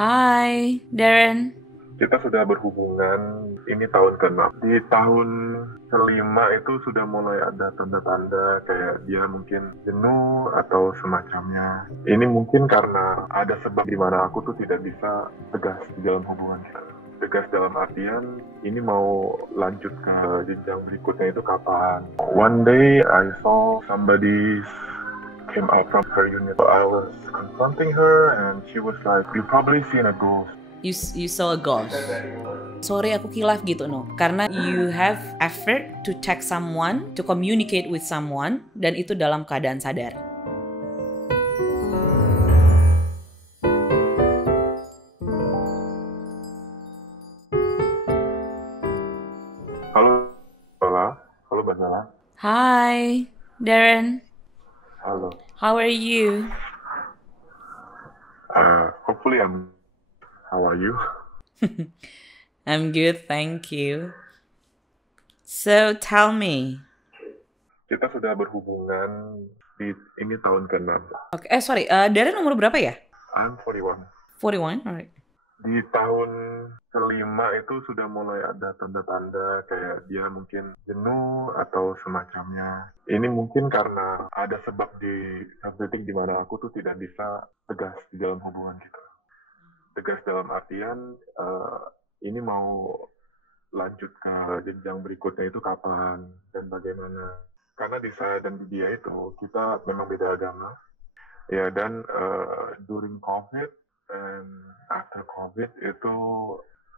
Hai, Darren. Kita sudah berhubungan ini tahun ke-6. Di tahun kelima itu sudah mulai ada tanda-tanda kayak dia mungkin jenuh atau semacamnya. Ini mungkin karena ada sebab di mana aku tuh tidak bisa tegas di dalam hubungan kita. Tegas dalam artian ini mau lanjut ke jenjang berikutnya itu kapan. One day I saw somebody came out from her unit. I was confronting her and she was like, "You probably seen a ghost." You saw a ghost. Sorry aku kilaf gitu no. Karena you have effort to text someone, to communicate with someone, dan itu dalam keadaan sadar. Halo, halo Basala. Hi, Darren. Halo. How are you? Hopefully How are you? I'm good, thank you. So tell me. Kita sudah berhubungan di ini tahun ke-6. Okay, sorry, Darren umur berapa ya? I'm 41. 41, alright. Di tahun kelima itu sudah mulai ada tanda-tanda kayak dia mungkin jenuh atau semacamnya. Ini mungkin karena ada sebab di titik di mana aku tuh tidak bisa tegas di dalam hubungan kita. Tegas dalam artian ini mau lanjut ke jenjang berikutnya itu kapan dan bagaimana. Karena di saya dan di dia itu kita memang beda agama. Ya, dan during COVID and after COVID itu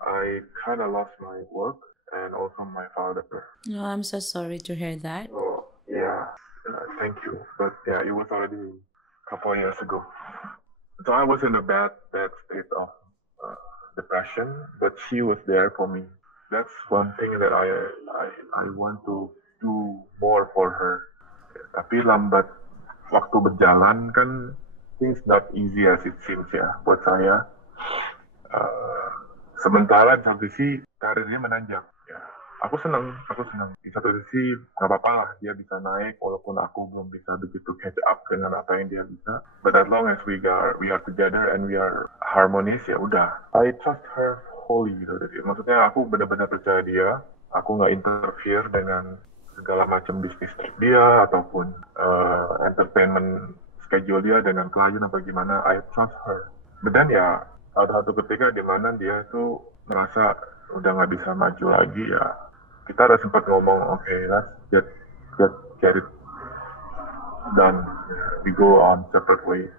I kind of lost my work and also my father. No, I'm so sorry to hear that. So yeah, thank you. But yeah, it was already a couple of years ago. So I was in a bad state of depression, but she was there for me. That's one thing that I want to do more for her. Tapi lambat waktu berjalan kan things not easy as it seems ya buat saya. Sementara di satu sisi karirnya menanjak. Ya, aku senang. Di satu sisi nggak apa-apa lah dia bisa naik walaupun aku belum bisa begitu catch up dengan apa yang dia bisa. But as long as we are together and we are harmonious ya udah. I trust her wholly gitu. Maksudnya aku benar-benar percaya dia. Aku nggak interfere dengan segala macam bisnis trip dia ataupun entertainment schedule dia dengan klien apa gimana. I trust her. But then ya ada satu ketika di mana dia tuh merasa udah nggak bisa maju lagi ya. Kita ada sempat ngomong, okay, let's get it done. We go on separate ways.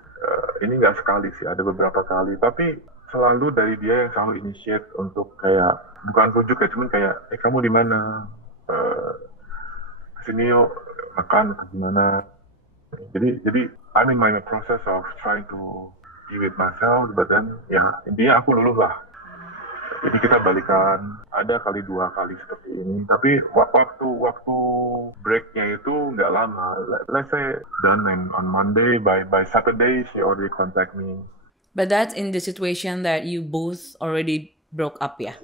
Ini nggak sekali sih, ada beberapa kali. Tapi selalu dari dia yang selalu initiate untuk kayak bukan rujuk ya, cuman kayak, kamu di mana? Kesini yuk makan ke gimana? Jadi I'm in my process of trying to be with myself, but then ya intinya aku luluh lah. Jadi kita balikan, ada kali 2 kali seperti ini. Tapi waktu breaknya itu nggak lama. Let's say done on Monday, by Saturday she already contact me. But that's in the situation that you both already broke up ya?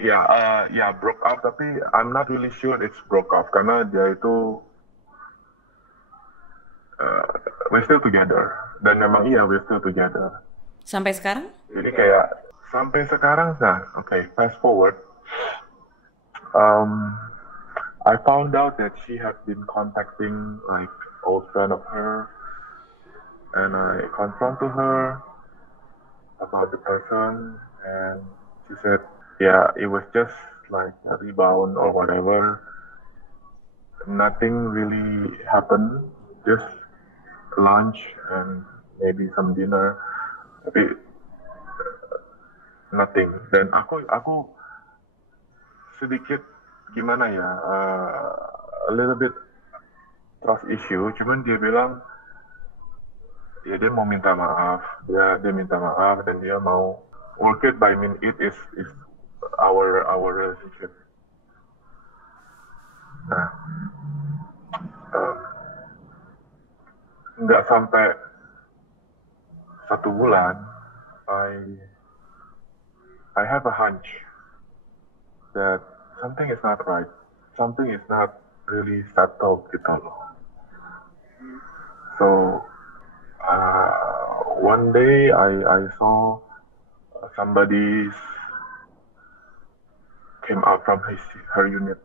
Ya, broke up. Tapi I'm not really sure it's broke up karena dia itu we're still together. Dan memang iya we're still together. Sampai sekarang? Jadi kayak sampai sekarang, nah, okay, fast forward. I found out that she had been contacting like old friend of her, and I confronted her about the person, and she said, yeah, it was just like a rebound or whatever. Nothing really happened, just lunch and maybe some dinner. Tapi nothing. Dan aku sedikit gimana ya, a little bit trust issue. Cuman dia bilang ya dia mau minta maaf, dia minta maaf dan dia mau work it by mean it is our relationship. Nah, nggak sampai 1 bulan, I have a hunch that something is not right. Something is not really settled gitu loh. So one day I saw somebody came out from her unit.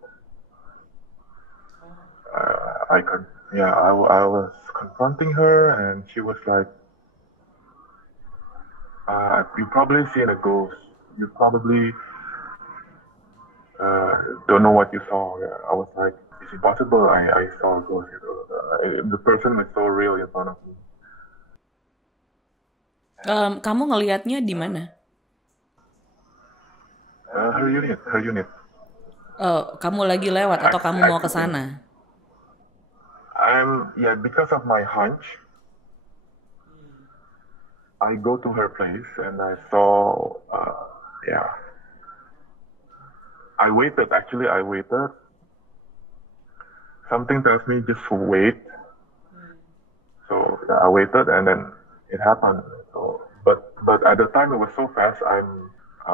I con yeah, I was confronting her, and she was like, "You probably seen a ghost. You probably don't know what you saw." Yeah, I was like, "It's impossible. I saw a ghost. You know. The person is so real in front of me." Kamu ngelihatnya di mana? Her unit, her unit. Kamu lagi lewat atau kamu mau ke Actually, sana? yeah, because of my hunch, I go to her place and I saw, yeah, I waited. Actually, I waited. Something tells me just wait. So yeah, I waited, and then it happened. So, but at the time it was so fast. I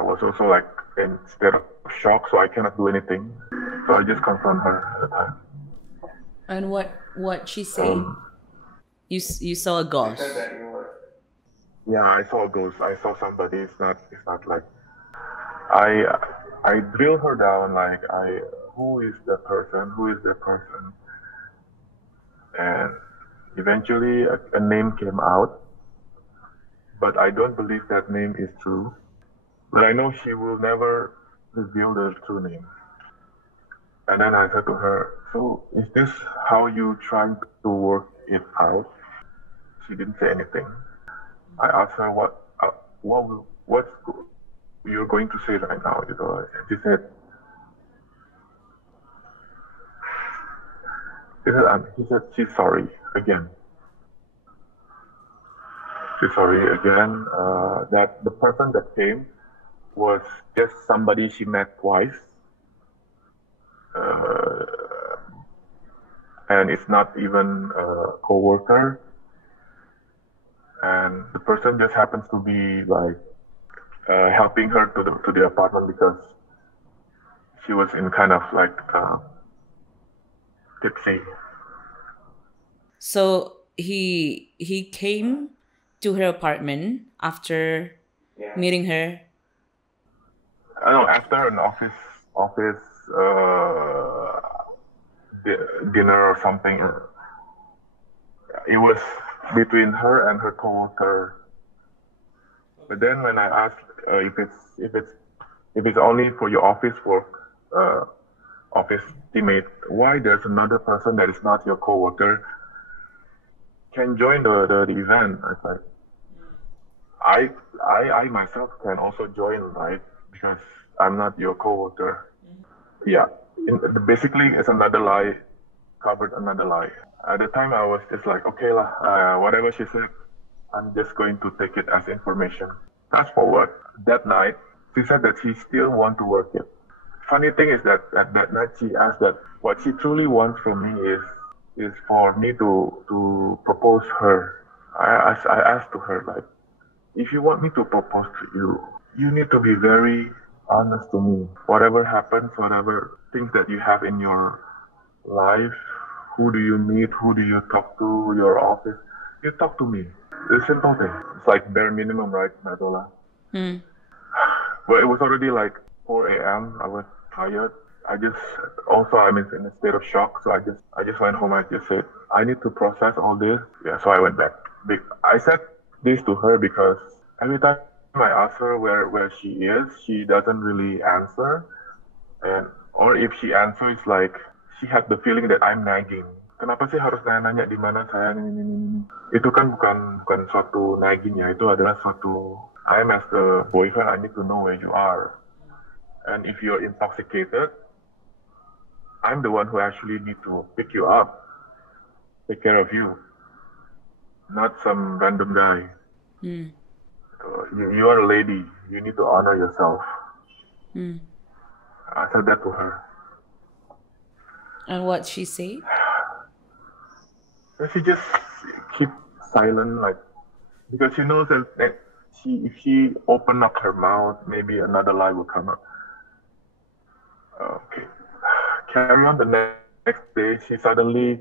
was also like in state of shock, so I cannot do anything. So I just confront her at the time. And what she say? You saw a ghost. Yeah, I saw a ghost. I saw somebody. It's not like I I drill her down like who is the person? Who is the person? And eventually a name came out, but I don't believe that name is true. But I know she will never reveal the true name. And then I said to her, "So is this how you trying to work it out?" She didn't say anything. I asked her what you're going to say right now, you know. And she said she's sorry again. She's sorry again. That the person that came was just somebody she met twice, and it's not even a coworker. And the person just happens to be like helping her to the apartment because she was in kind of like tipsy. So he came to her apartment after meeting her. I don't know, after an office dinner or something. It was between her and her coworker. But then when I asked if it's only for your office work, office teammate, why there's another person that is not your coworker can join the event? I said, I myself can also join, right? Because I'm not your coworker. Yeah, basically it's another lie, covered another lie. At the time I was just like, okay lah, whatever she said, I'm just going to take it as information. Fast forward, that night, she said that she still want to work it. Funny thing is that at that night she asked that what she truly wants from me is for me to propose her. I asked to her like, if you want me to propose to you, you need to be very honest to me. Whatever happens, whatever things that you have in your life, who do you meet, who do you talk to, your office, you talk to me. It's a simple thing. It's like bare minimum, right, Nadola? Well, it was already like 4 a.m. I was tired. I'm in a state of shock. So I just went home. I just said, I need to process all this. Yeah, so I went back. I said this to her because every time I ask her where she is, she doesn't really answer. Or if she answers, like, she had the feeling that I'm nagging. Kenapa sih harus nanya di mana saya ini? Itu kan bukan suatu nagging ya, itu adalah suatu I'm as the boyfriend, I need to know where you are. And if you're intoxicated, I'm the one who actually need to pick you up, take care of you, not some random guy. You are a lady. You need to honor yourself. I said that to her. And what she say? And she just keep silent, like, because she knows that if she open up her mouth, maybe another lie will come up. Okay. Carry on the next day, she suddenly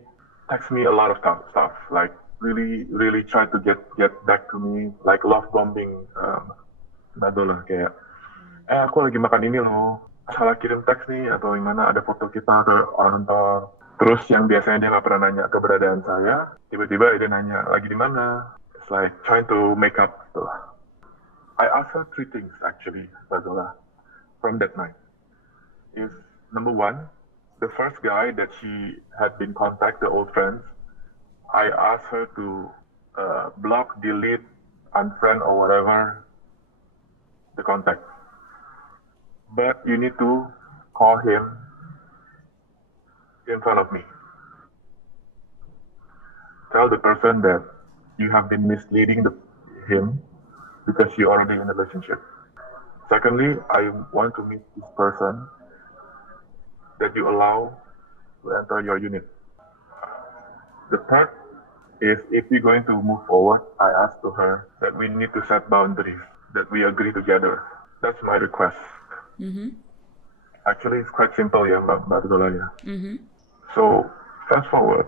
texts me a lot of stuff, like really tried to get back to me, like love bombing, Nadola kayak, aku lagi makan ini loh, salah kirim teks nih atau gimana ada foto kita ke orang kantor. Terus yang biasanya dia nggak pernah nanya keberadaan saya, tiba-tiba dia nanya lagi di mana. It's like trying to make up gitu. I asked her three things actually, Nadola, from that night. Is number one, the first guy that she had been contact, the old friends, I asked her to block, delete, unfriend or whatever the contact. But you need to call him in front of me. Tell the person that you have been misleading him because you're already in a relationship. Secondly, I want to meet this person that you allow to enter your unit. The third is if we're going to move forward, I asked to her that we need to set boundaries, that we agree together. That's my request. Actually, it's quite simple, yeah, Mbak Zola, yeah. So, fast forward,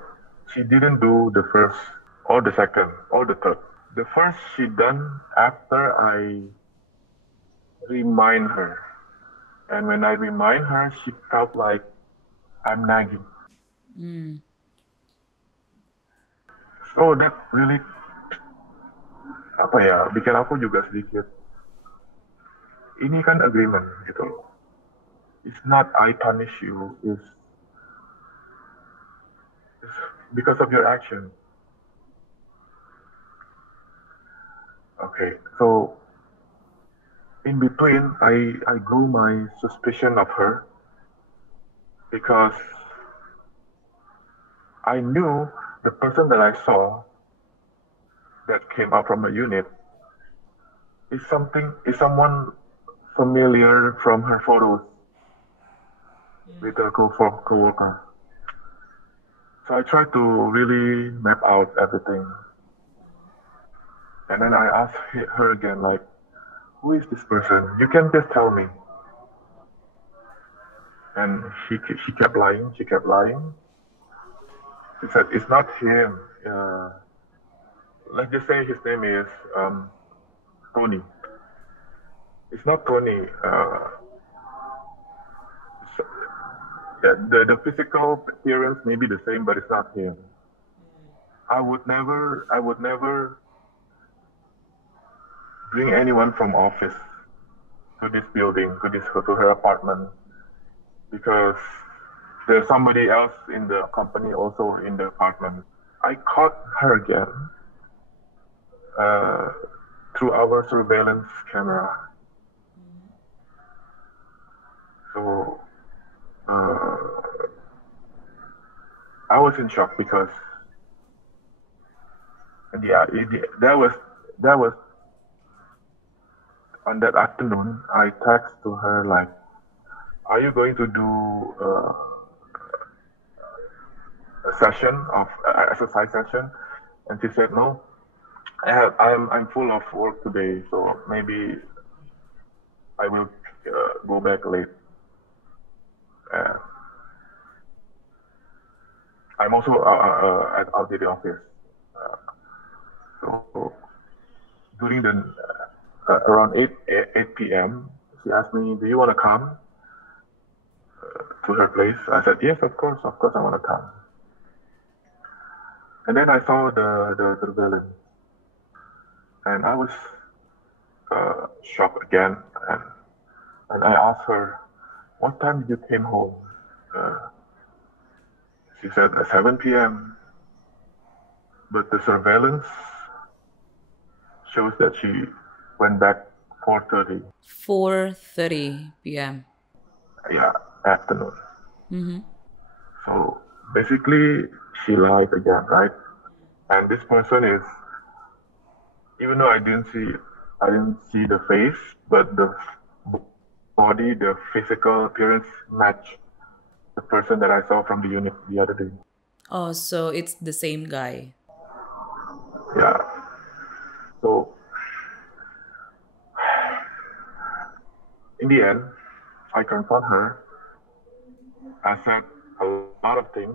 she didn't do the first, or the second, or the third. The first she done after I remind her. And when I remind her, she felt like I'm nagging. So that really, apa ya, bikin aku juga sedikit, ini kan agreement gitu loh. It's not I punish you, it's because of your action. Okay, so in between, I grew my suspicion of her because I knew the person that I saw that came out from a unit is someone familiar from her photos with her co-worker. So I tried to really map out everything. And then I asked her again, like, who is this person? You can just tell me. And she kept lying. She said, it's not him. Let's just say his name is Tony. It's not Tony. The physical appearance may be the same, but it's not him. I would never bring anyone from office to this building, to her apartment, because there's somebody else in the company also in the apartment. I caught her again through our surveillance camera. So I was in shock because that was on that afternoon. I text to her like, "Are you going to do a session of exercise session?" And she said, "No, I'm full of work today, so maybe I will go back late." I'm also out in the office. So during the around 8 p.m., she asked me, "Do you want to come to her place?" I said, "Yes, of course I want to come." And then I saw the surveillance, and I was shocked again. And I asked her, "What time did you came home?" She said 7 p.m. But the surveillance shows that she went back 4:30. 4:30 p.m. Yeah, afternoon. So basically, she lied again, right? And this person is, even though I didn't see the face, but the body, the physical appearance matched the person that I saw from the unit the other day. Oh, so it's the same guy. Yeah. So in the end, I confront her. I said a lot of things.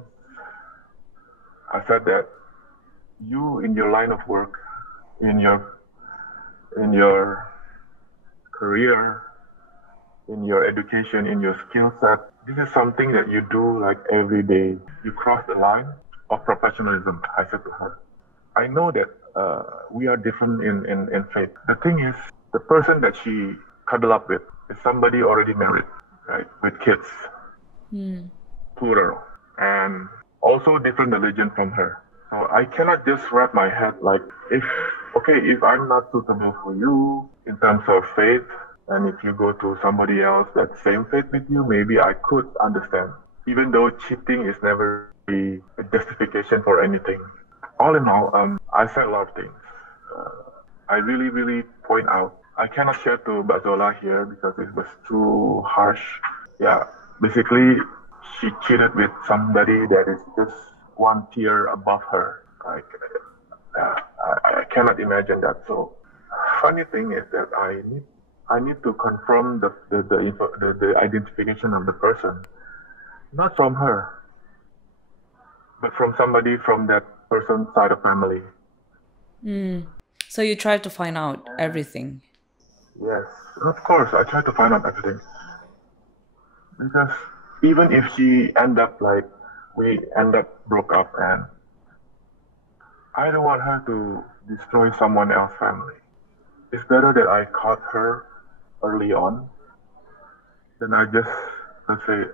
I said that you in your line of work, in your career, in your education, in your skill set. This is something that you do like every day. You cross the line of professionalism, I said to her. I know that we are different in faith. The thing is, the person that she cuddle up with is somebody already married, right, with kids, plural, and also different religion from her. So I cannot just wrap my head like, if I'm not suitable for you in terms of faith, and if you go to somebody else that same faith with you, maybe I could understand. Even though cheating is never a justification for anything. All in all, I said a lot of things. I really, really point out. I cannot share to Bazola here because it was too harsh. Yeah, basically, she cheated with somebody that is just one tier above her. Like, I cannot imagine that. So, funny thing is that I need to confirm the identification of the person, not from her, but from somebody from that person's side of family. So you try to find out everything. Yes, of course, I try to find out everything. Because even if we end up broke up, and I don't want her to destroy someone else's family. It's better that I caught her early on than I just, let's say,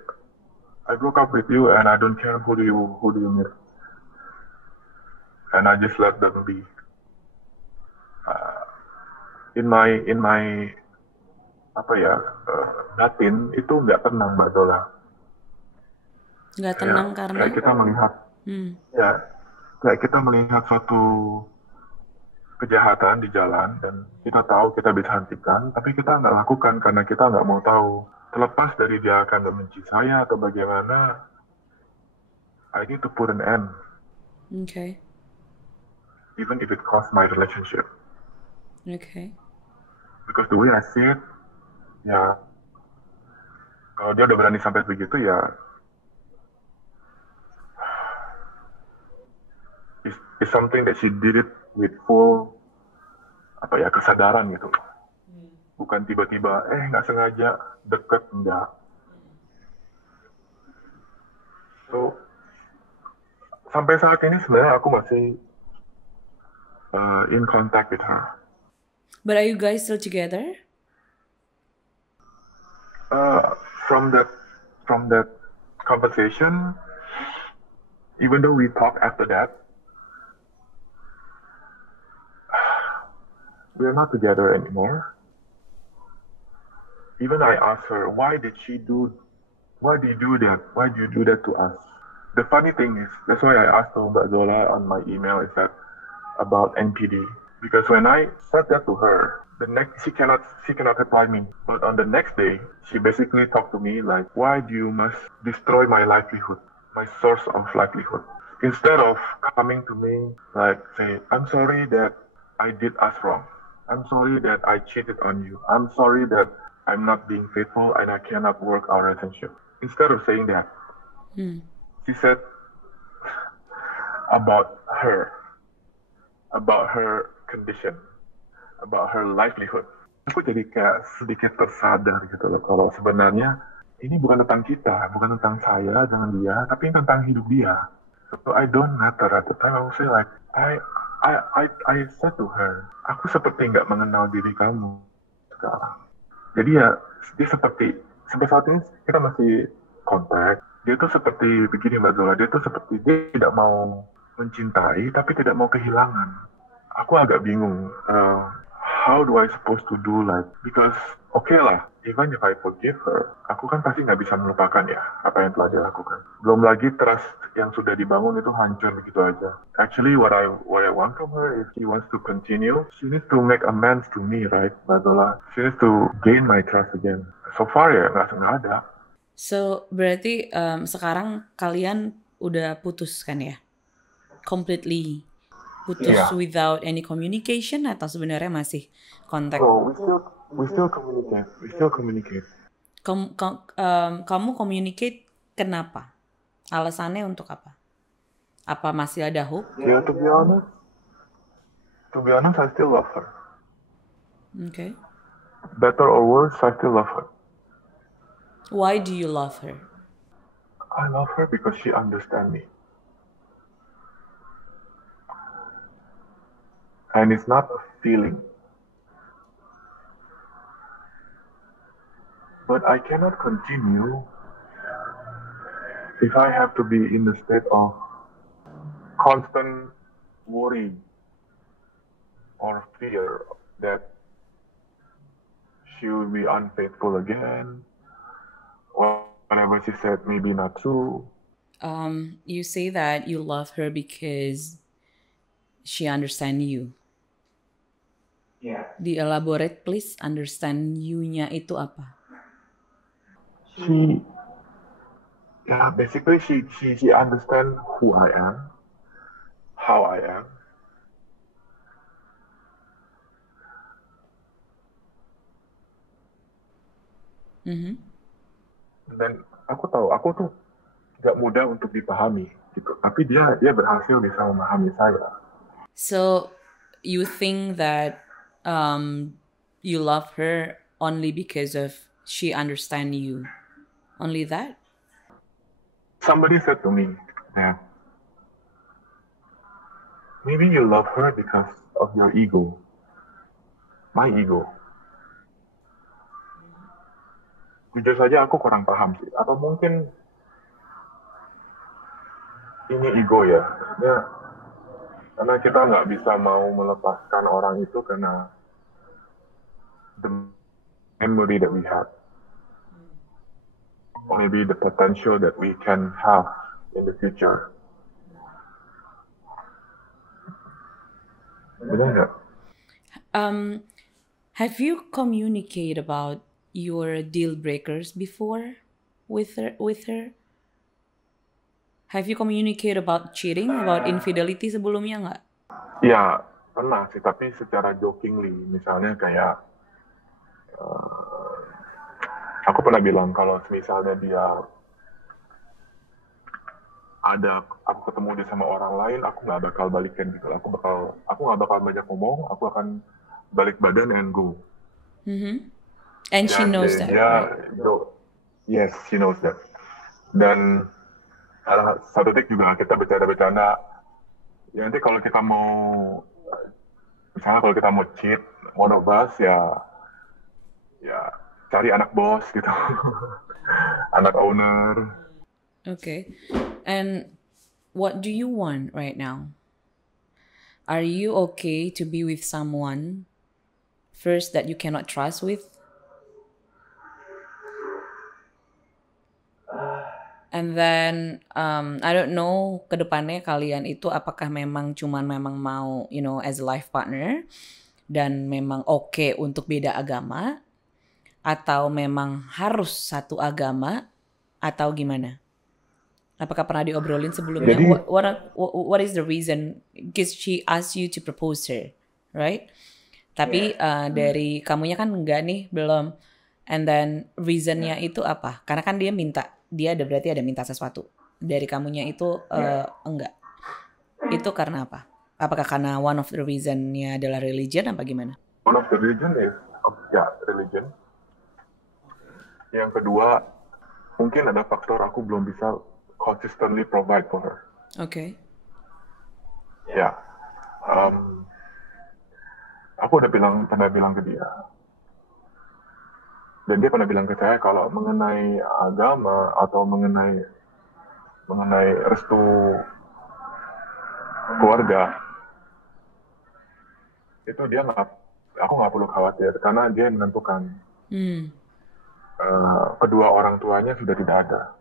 I broke up with you and I don't care who do you meet. And I just let them be. In my batin itu nggak tenang, Mbak Zola. Nggak tenang karena Kayak kita melihat kayak kita melihat suatu kejahatan di jalan dan kita tahu kita bisa hentikan, tapi kita nggak lakukan karena kita nggak mau tahu. Terlepas dari dia akan membenci saya atau bagaimana, I need to put an end. Okay. Even if it costs my relationship. Okay. Because the way I see it, ya kalau dia udah berani sampai begitu ya, it's something that she did it with full kesadaran gitu. Bukan tiba-tiba nggak sengaja deket, enggak. So sampai saat ini sebenarnya aku masih in contact with her. But are you guys still together? From that conversation, even though we talk after that, we are not together anymore. Even I asked her, why did you do that? Why do you do that to us? The funny thing is, that's why I asked Mbak Zola on my email is that about NPD. Because when I said that to her, she cannot reply me. But on the next day, she basically talked to me like, why do you must destroy my livelihood, my source of livelihood? Instead of coming to me like say, I'm sorry that I did us wrong. I'm sorry that I cheated on you. I'm sorry that I'm not being faithful and I cannot work our relationship. Instead of saying that, she said about her condition, about her livelihood. Aku jadi kayak sedikit tersadar gitu loh, kalau sebenarnya ini bukan tentang kita, bukan tentang saya dengan dia, tapi tentang hidup dia. So I don't matter at the time. I would say like, I said to her, aku seperti nggak mengenal diri kamu sekarang. Jadi ya, dia seperti, sampai saat ini kita masih kontak. Dia tuh seperti begini Mbak Zola, dia tuh seperti dia tidak mau mencintai, tapi tidak mau kehilangan. Aku agak bingung, how do I supposed to do like, because okay lah, even if I forgive her, aku kan pasti nggak bisa melupakan ya apa yang telah dia lakukan. Belum lagi trust yang sudah dibangun itu hancur begitu aja. Actually what I want from her is she wants to continue, she needs to make amends to me, right, Mbak Zola? She needs to gain my trust again. So far ya nggak ada. So berarti sekarang kalian udah putus kan ya? Completely putus without any communication atau sebenarnya masih kontak? Oh, we still communicate. Kamu communicate kenapa? Alasannya untuk apa? Apa masih ada hope? Yeah, to be honest, I still love her. Okay. Better or worse, I still love her. Why do you love her? I love her because she understands me. And it's not a feeling. But I cannot continue if I have to be in a state of constant worry or fear that she will be unfaithful again, or whatever she said may be not true. You say that you love her because she understands you. Yeah. Di-elaborate please, understand you-nya itu apa? Basically she understands who I am, how I am. Dan aku tahu aku tuh gak mudah untuk dipahami gitu. Tapi dia berhasil bisa memahami saya. So you think that you love her only because of she understand you? Only that? Somebody said to me that maybe you love her because of your ego. My ego. Jujur saja aku kurang paham sih. Atau mungkin ini ego ya. Karena kita nggak bisa mau melepaskan orang itu karena the memory that we have. Maybe the potential that we can have in the future. Benar nggak? Have you communicated about your deal breakers before with her? Have you communicated about cheating, about infidelity sebelumnya nggak? Ya, pernah sih, tapi secara jokingly. Misalnya kayak aku pernah bilang kalau misalnya dia aku ketemu dia sama orang lain, aku nggak bakal balikin gitu. Aku nggak bakal banyak ngomong, aku akan balik badan and go. And she knows that, right? Yes, she knows that. Dan satu detik juga kita bercanda-bercanda. Ya nanti kalau kita mau, misalnya kalau kita mau cheat, one of us ya cari anak bos gitu, anak owner. Okay, and what do you want right now? Are you okay to be with someone first that you cannot trust with? And then I don't know kedepannya kalian itu apakah memang mau as a life partner dan memang oke untuk beda agama atau memang harus satu agama atau gimana? Apakah pernah diobrolin sebelumnya? Jadi, what is the reason? Because she asked you to propose her, right? Tapi dari kamunya kan enggak nih, belum. And then reasonnya itu apa? Karena kan dia berarti ada minta sesuatu. Dari kamunya itu enggak. Itu karena apa? Apakah karena one of the reasonnya adalah religion apa gimana? One of the reason is religion. Yang kedua, mungkin ada faktor aku belum bisa consistently provide for her. Okay. Ya, aku pernah bilang ke dia, dan dia pernah bilang ke saya kalau mengenai agama atau mengenai restu keluarga, itu aku nggak perlu khawatir karena dia menentukan. Kedua orang tuanya sudah tidak ada.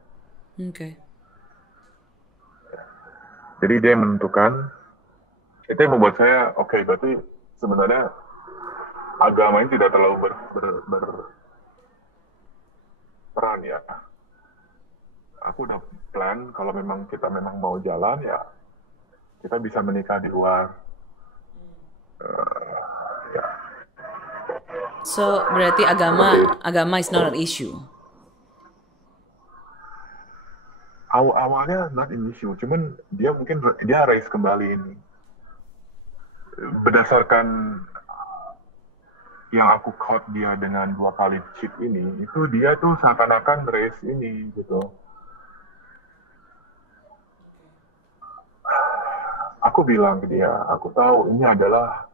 Okay. Jadi dia menentukan. Itu yang membuat saya berarti sebenarnya agama ini tidak terlalu berperan ya. Aku udah plan kalau memang kita mau jalan ya kita bisa menikah di luar. So berarti agama is not an issue. awalnya not an issue, cuman dia raise kembali ini berdasarkan yang aku caught dia dengan 2 kali cheat ini, itu dia tuh seakan-akan raise ini gitu. Aku bilang ke dia, aku tahu ini adalah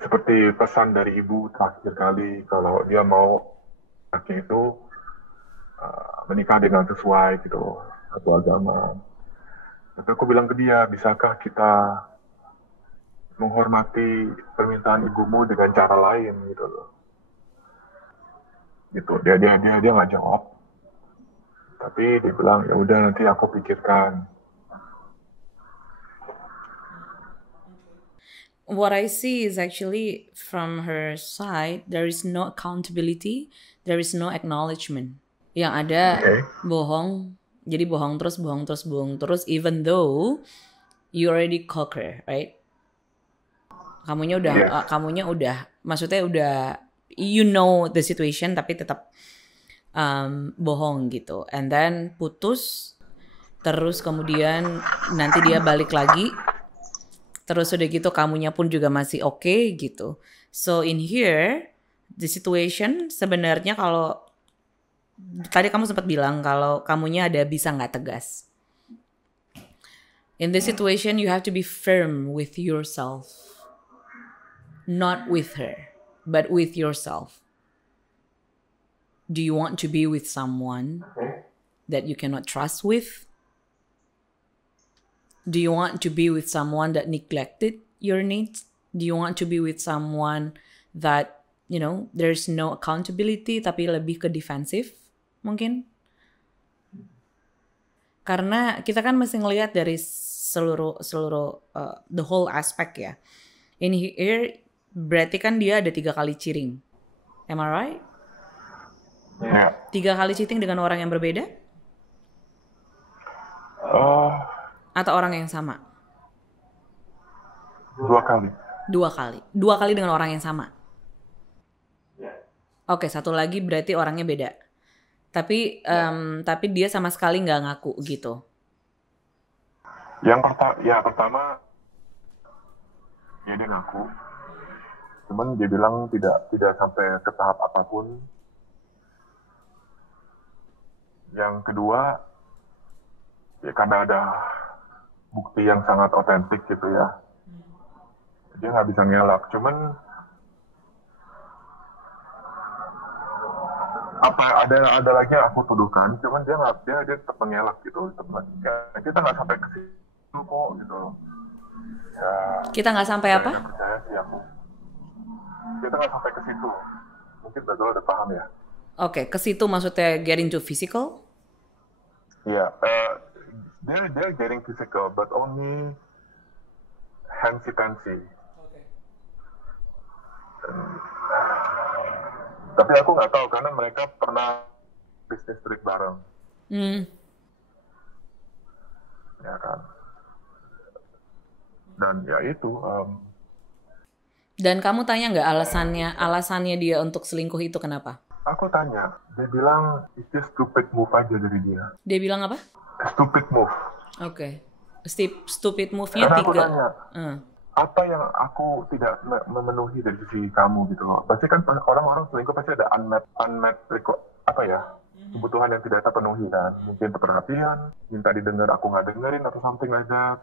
seperti pesan dari ibu terakhir kali kalau dia mau laki itu menikah dengan sesuai gitu, satu agama. Tapi aku bilang ke dia, bisakah kita menghormati permintaan ibumu dengan cara lain gitu loh. Gitu. Dia nggak jawab. Tapi dia bilang, ya udah nanti aku pikirkan. What I see is actually from her side, there is no accountability, there is no acknowledgement. Yang ada bohong, jadi bohong terus, even though you already conquer, right? Kamunya udah, maksudnya udah, you know the situation, tapi tetap bohong gitu. And then putus, terus kemudian nanti dia balik lagi. Terus udah gitu kamunya pun juga masih oke gitu. So in here, the situation sebenarnya kalau tadi kamu sempat bilang kalau kamunya ada bisa nggak tegas. In this situation, you have to be firm with yourself. Not with her, but with yourself. Do you want to be with someone that you cannot trust with? Do you want to be with someone that neglected your needs? Do you want to be with someone that, you know, there's no accountability tapi lebih ke defensive mungkin? Karena kita kan mesti ngelihat dari seluruh the whole aspect ya. In here berarti kan dia ada 3 kali cheating. Am I right? Ya. 3 kali cheating dengan orang yang berbeda? Atau orang yang sama? 2 kali. 2 kali. 2 kali dengan orang yang sama? Oke, satu lagi berarti orangnya beda. Tapi dia sama sekali nggak ngaku gitu. Yang pertama ya dia ngaku. Cuman dia bilang tidak sampai ke tahap apapun. Yang kedua, ya karena ada bukti yang sangat otentik gitu ya. Dia nggak bisa ngelak. Cuman ada lagi yang aku tuduhkan. Cuman dia tetap mengelak gitu. Kita nggak sampai ke situ kok gitu. Ya, kita nggak sampai apa? Nggak percaya sih aku. Kita nggak sampai ke situ. Mungkin betul udah paham ya. Oke, ke situ maksudnya getting to physical? Iya. They're getting physical, but only hesitancy. Okay. Tapi aku nggak tahu karena mereka pernah bisnis trip bareng. Ya kan. Dan ya itu. Dan kamu tanya nggak alasannya dia untuk selingkuh itu kenapa? Aku tanya, dia bilang itu stupid move aja dari dia. Dia bilang apa? Stupid move. Oke. Stupid move-nya 3. Karena aku tanya, apa yang aku tidak memenuhi dari sisi kamu gitu loh. Pasti kan orang-orang selingkuh pasti ada unmet kebutuhan yang tidak terpenuhi kan. Mungkin perhatian, minta didengar aku nggak dengerin atau something like that.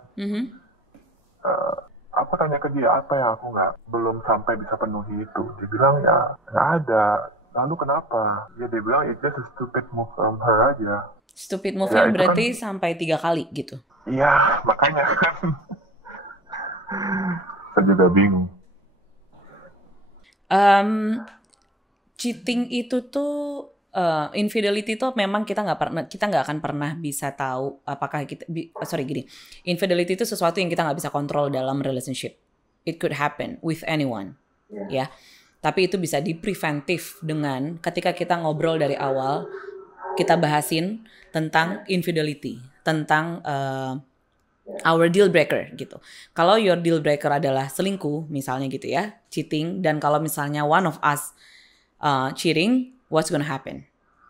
Aku tanya ke dia, apa yang aku belum sampai bisa penuhi itu. Dia bilang ya nggak ada. Lalu kenapa? Ya dia bilang it's just a stupid move from her aja. Stupid move-nya berarti kan, sampai 3 kali gitu? Iya, makanya kan. Saya juga bingung. Cheating itu tuh, infidelity tuh memang kita nggak akan pernah bisa tahu apakah infidelity itu sesuatu yang kita nggak bisa kontrol dalam relationship. It could happen with anyone, ya. Tapi itu bisa dipreventif dengan ketika kita ngobrol dari awal, kita bahasin tentang infidelity, tentang our deal breaker gitu. Kalau your deal breaker adalah selingkuh misalnya gitu ya, cheating, dan kalau misalnya one of us cheating, what's gonna happen?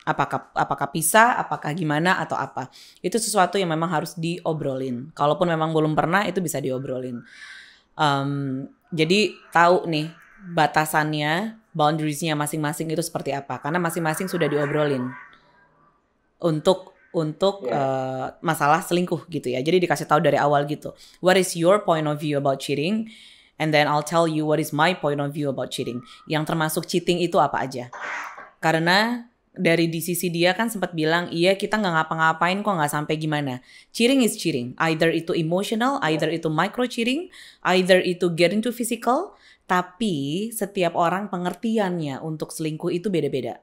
Apakah pisah, apakah gimana atau apa. Itu sesuatu yang memang harus diobrolin. Kalaupun memang belum pernah, itu bisa diobrolin. Jadi tahu nih batasannya, boundariesnya masing-masing itu seperti apa. Karena masing-masing sudah diobrolin untuk masalah selingkuh gitu ya. Jadi dikasih tahu dari awal gitu. What is your point of view about cheating? And then I'll tell you what is my point of view about cheating. Yang termasuk cheating itu apa aja. Karena dari di sisi dia kan sempat bilang, iya kita nggak ngapa-ngapain kok, nggak sampai gimana. Cheating is cheating. Either itu emotional, either itu micro cheating, either itu get into physical. Tapi setiap orang pengertiannya untuk selingkuh itu beda-beda.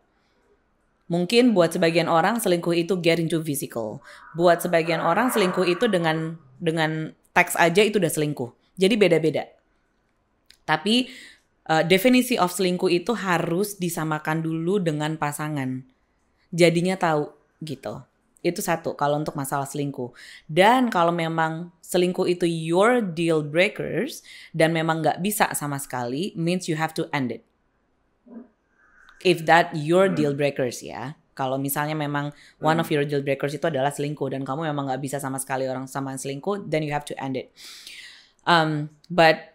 Mungkin buat sebagian orang selingkuh itu get into physical. Buat sebagian orang selingkuh itu dengan teks aja itu udah selingkuh. Jadi beda-beda. Tapi definisi of selingkuh itu harus disamakan dulu dengan pasangan. Jadinya tahu gitu. Itu satu kalau untuk masalah selingkuh. Dan kalau memang selingkuh itu your deal breakers dan memang nggak bisa sama sekali, means you have to end it. If that your deal breakers ya. Kalau misalnya memang one of your deal breakers itu adalah selingkuh dan kamu memang nggak bisa sama sekali orang sama selingkuh, then you have to end it. But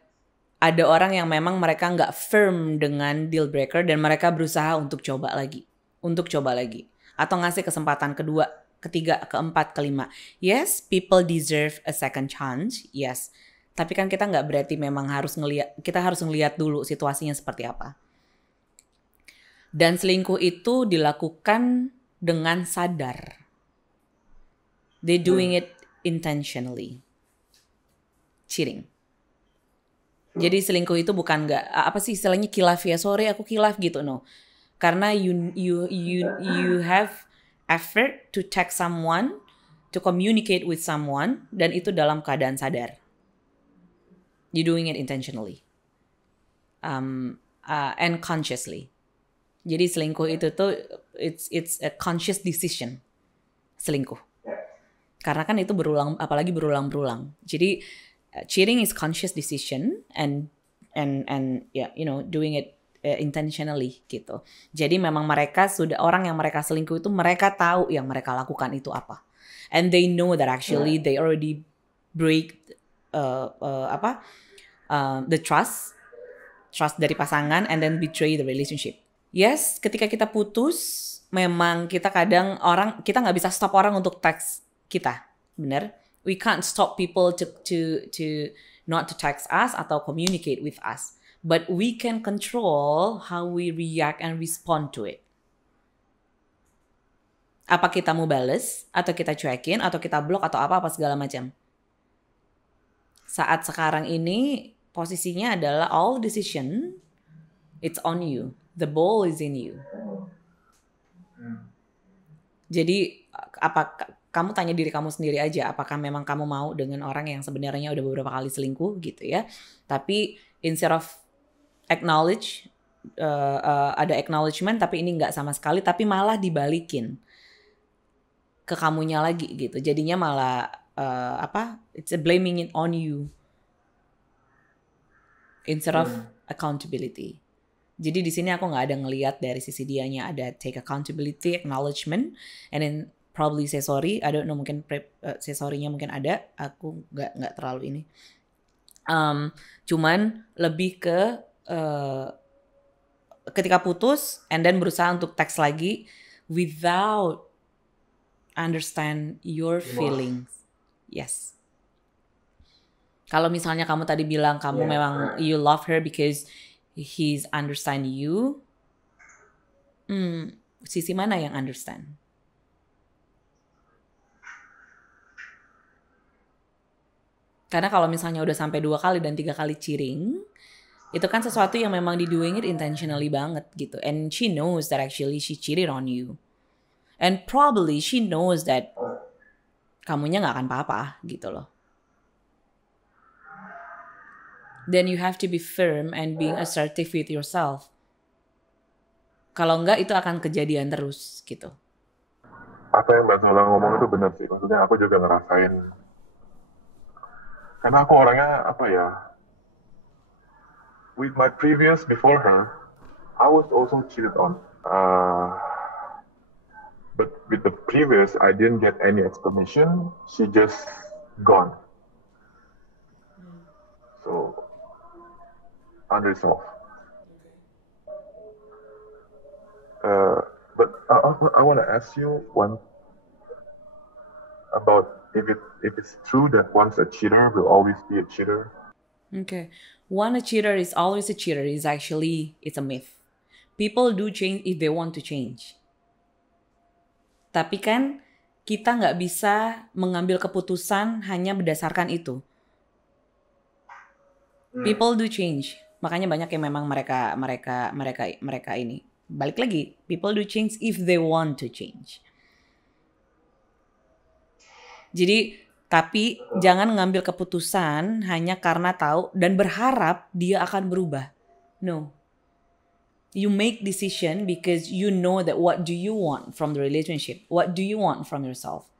ada orang yang memang mereka nggak firm dengan deal breaker dan mereka berusaha untuk coba lagi. Atau ngasih kesempatan kedua, ketiga, keempat, kelima. Yes, people deserve a second chance, yes. Tapi kan kita nggak berarti memang kita harus ngelihat dulu situasinya seperti apa. Dan selingkuh itu dilakukan dengan sadar. They doing it intentionally. Cheating. Jadi selingkuh itu bukan apa sih istilahnya kilaf ya, sorry aku kilaf gitu, no. Karena you have effort to text someone, to communicate with someone, dan itu dalam keadaan sadar. You doing it intentionally, and consciously. Jadi selingkuh itu tuh it's a conscious decision, selingkuh. Karena kan itu apalagi berulang-berulang. Jadi cheating is conscious decision and yeah, you know, doing it intentionally gitu. Jadi memang orang yang mereka selingkuh itu mereka tahu yang mereka lakukan itu apa. And they know that actually they already break the trust dari pasangan and then betray the relationship. Yes, ketika kita putus memang kita nggak bisa stop orang untuk text kita, benar? We can't stop people to not to text us atau communicate with us. But we can control how we react and respond to it. Apa kita mau bales, atau kita cuekin, atau kita block, atau apa segala macam. Saat sekarang ini, posisinya adalah all decision, it's on you. The ball is in you. Jadi, kamu tanya diri kamu sendiri aja, apakah memang kamu mau dengan orang yang sebenarnya udah beberapa kali selingkuh gitu ya. Tapi instead of ada acknowledgement tapi ini nggak sama sekali, tapi malah dibalikin ke kamunya lagi gitu. Jadinya malah it's a blaming it on you instead of accountability. Jadi di sini aku nggak ada ngelihat dari sisi dianya, ada take accountability, acknowledgement, and then probably say sorry. I don't know, mungkin say sorry-nya mungkin ada. Aku nggak terlalu ini. Cuman lebih ke ketika putus and then berusaha untuk text lagi without understand your feelings. Yes. Kalau misalnya kamu tadi bilang kamu memang you love her because he's understand you. Sisi mana yang understand? Karena kalau misalnya udah sampai 2 kali dan 3 kali cheating, itu kan sesuatu yang memang di doing it intentionally banget gitu. And she knows that actually she cheated on you. And probably she knows that kamunya gak akan apa-apa gitu loh. Then you have to be firm and being assertive with yourself. Kalau enggak itu akan kejadian terus gitu. Apa yang Mbak Zola ngomong itu benar sih. Maksudnya aku juga ngerasain. Karena aku orangnya with my previous before her, I was also cheated on. with the previous, I didn't get any explanation. She just gone. So unresolved. But I want to ask you one about if it's true that once a cheater will always be a cheater. Okay. One a cheater is always a cheater is actually, it's a myth. People do change if they want to change. Tapi kan kita nggak bisa mengambil keputusan hanya berdasarkan itu. People do change. Makanya banyak yang memang mereka ini. Balik lagi, people do change if they want to change. Jadi, tapi jangan ngambil keputusan hanya karena tahu dan berharap dia akan berubah. No. You make decision because you know that what do you want from the relationship? What do you want from yourself?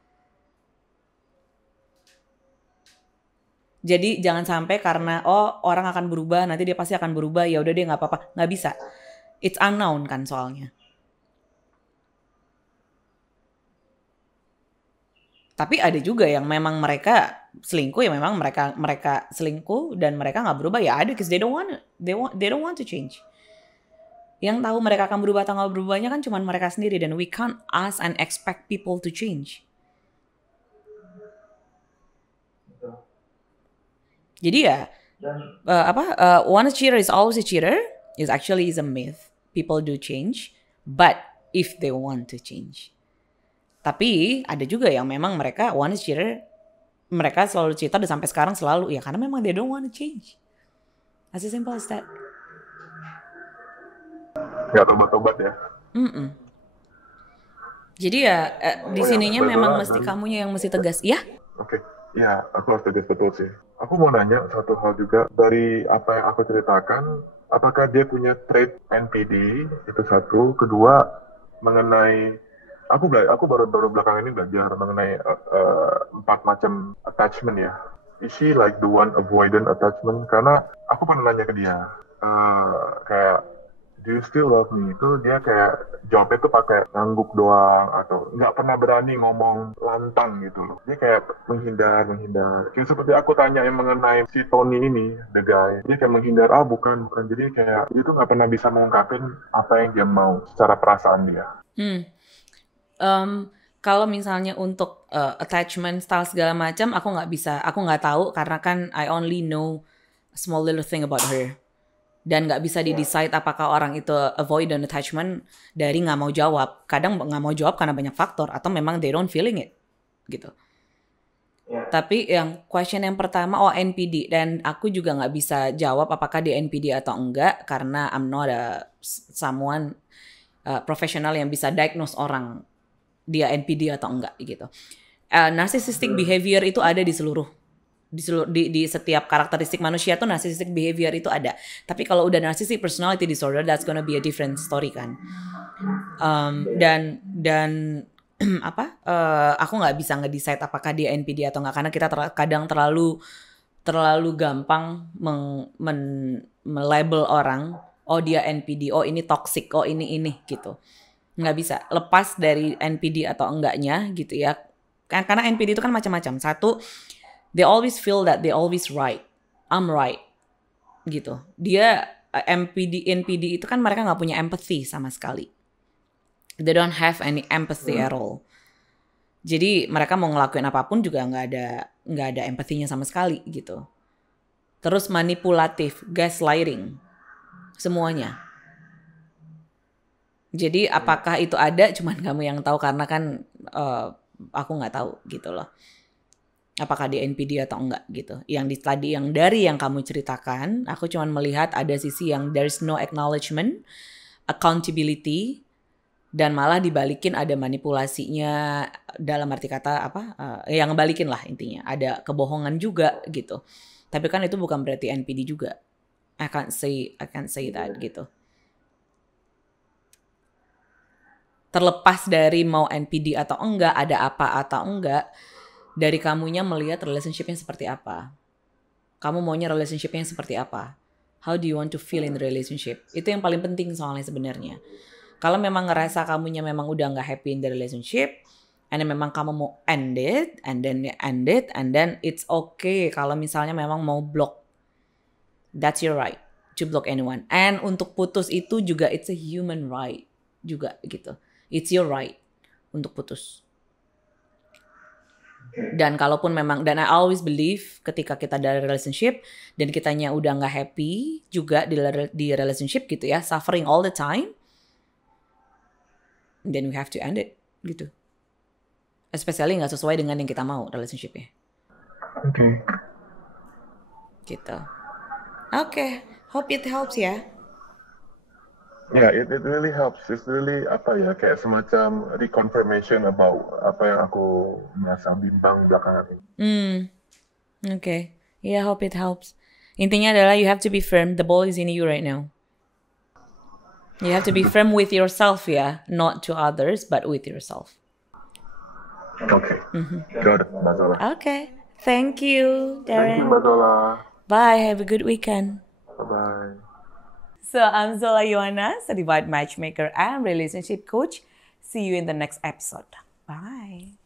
Jadi jangan sampai karena orang akan berubah, nanti dia pasti akan berubah, ya udah deh nggak apa-apa, nggak bisa. It's unknown kan soalnya. Tapi ada juga yang memang mereka selingkuh, ya memang mereka selingkuh dan mereka nggak berubah, ya ada because they don't want to change. Yang tahu mereka akan berubah atau nggak berubahnya kan cuma mereka sendiri, dan we can't ask and expect people to change. Jadi ya one cheater is always a cheater is actually a myth. People do change, but if they want to change. Tapi ada juga yang memang mereka one cheater, mereka selalu cheater dan sampai sekarang selalu ya karena memang they don't want to change. As simple as that. Gak tobat-tobat ya. Jadi ya di sininya memang mesti kamunya yang mesti tegas, ya? Oke. Ya, aku harus tegas betul sih. Aku mau nanya satu hal juga dari apa yang aku ceritakan, apakah dia punya trait NPD? Itu satu. Kedua, mengenai aku baru belakangan ini belajar mengenai 4 macam attachment ya. Is she like the one avoidant attachment? Karena aku pernah nanya ke dia, kayak do you still love me? Itu dia kayak jawabnya tuh pakai ngangguk doang atau nggak pernah berani ngomong lantang gitu loh. Dia kayak menghindar. Kayak seperti aku tanya yang mengenai si Tony ini, the guy. Dia kayak menghindar, bukan. Jadi kayak dia tuh nggak pernah bisa mengungkapin apa yang dia mau secara perasaan dia. Kalau misalnya untuk attachment style segala macam, aku nggak tahu karena kan I only know a small little thing about her. Dan nggak bisa di-decide apakah orang itu avoidant attachment dari nggak mau jawab. Kadang nggak mau jawab karena banyak faktor atau memang they don't feeling it gitu. Tapi yang question yang pertama NPD, dan aku juga nggak bisa jawab apakah dia NPD atau enggak karena I'm not someone profesional yang bisa diagnose orang dia NPD atau enggak gitu. Narcissistic behavior itu ada di setiap karakteristik manusia tuh narcissistic behavior itu ada. Tapi kalau udah narcissistic personality disorder, that's gonna be a different story kan. Dan aku nggak bisa ngedecide apakah dia NPD atau nggak karena kita kadang terlalu gampang melabel orang. Dia NPD, ini toxic, ini gitu. Nggak bisa lepas dari NPD atau enggaknya gitu ya. Karena NPD itu kan macam-macam. Satu, they always feel that they always right. I'm right. Gitu. Dia NPD itu kan mereka nggak punya empathy sama sekali. They don't have any empathy at all. Jadi mereka mau ngelakuin apapun juga nggak ada empathinya sama sekali gitu. Terus manipulatif, gaslighting, semuanya. Jadi apakah itu ada? Cuman kamu yang tahu karena kan aku nggak tahu gitu loh. Apakah dia NPD atau enggak gitu. Yang dari yang kamu ceritakan, aku cuma melihat ada sisi yang there's no acknowledgement, accountability, dan malah dibalikin ada manipulasinya dalam arti kata yang ngebalikin lah intinya. Ada kebohongan juga gitu. Tapi kan itu bukan berarti NPD juga. I can't say that gitu. Terlepas dari mau NPD atau enggak, ada apa atau enggak, dari kamunya melihat relationship-nya seperti apa. Kamu maunya relationship-nya seperti apa? How do you want to feel in the relationship? Itu yang paling penting soalnya sebenarnya. Kalau memang ngerasa kamunya memang udah nggak happy in the relationship, and then memang kamu mau end it, and then you end it, and then it's okay kalau misalnya memang mau block. That's your right to block anyone. And untuk putus itu juga it's a human right juga gitu. It's your right untuk putus. Dan kalaupun memang, dan I always believe ketika kita dari relationship dan kitanya udah nggak happy juga di relationship gitu ya, suffering all the time, then we have to end it gitu. Especially nggak sesuai dengan yang kita mau relationshipnya. Okay. Gitu. Okay, hope it helps ya. Yeah, it really helps. It's really kayak semacam reconfirmation about apa yang aku merasa bimbang belakangan ini. Okay. Yeah, hope it helps. Intinya adalah you have to be firm. The ball is in you right now. You have to be firm with yourself ya, not to others, but with yourself. Okay. Good, Mbak Zola. Okay. Thank you, Thank you, Darren. Mbak Zola. Bye. Have a good weekend. Bye-bye. So I'm Zola Yohana, certified matchmaker and relationship coach. See you in the next episode. Bye.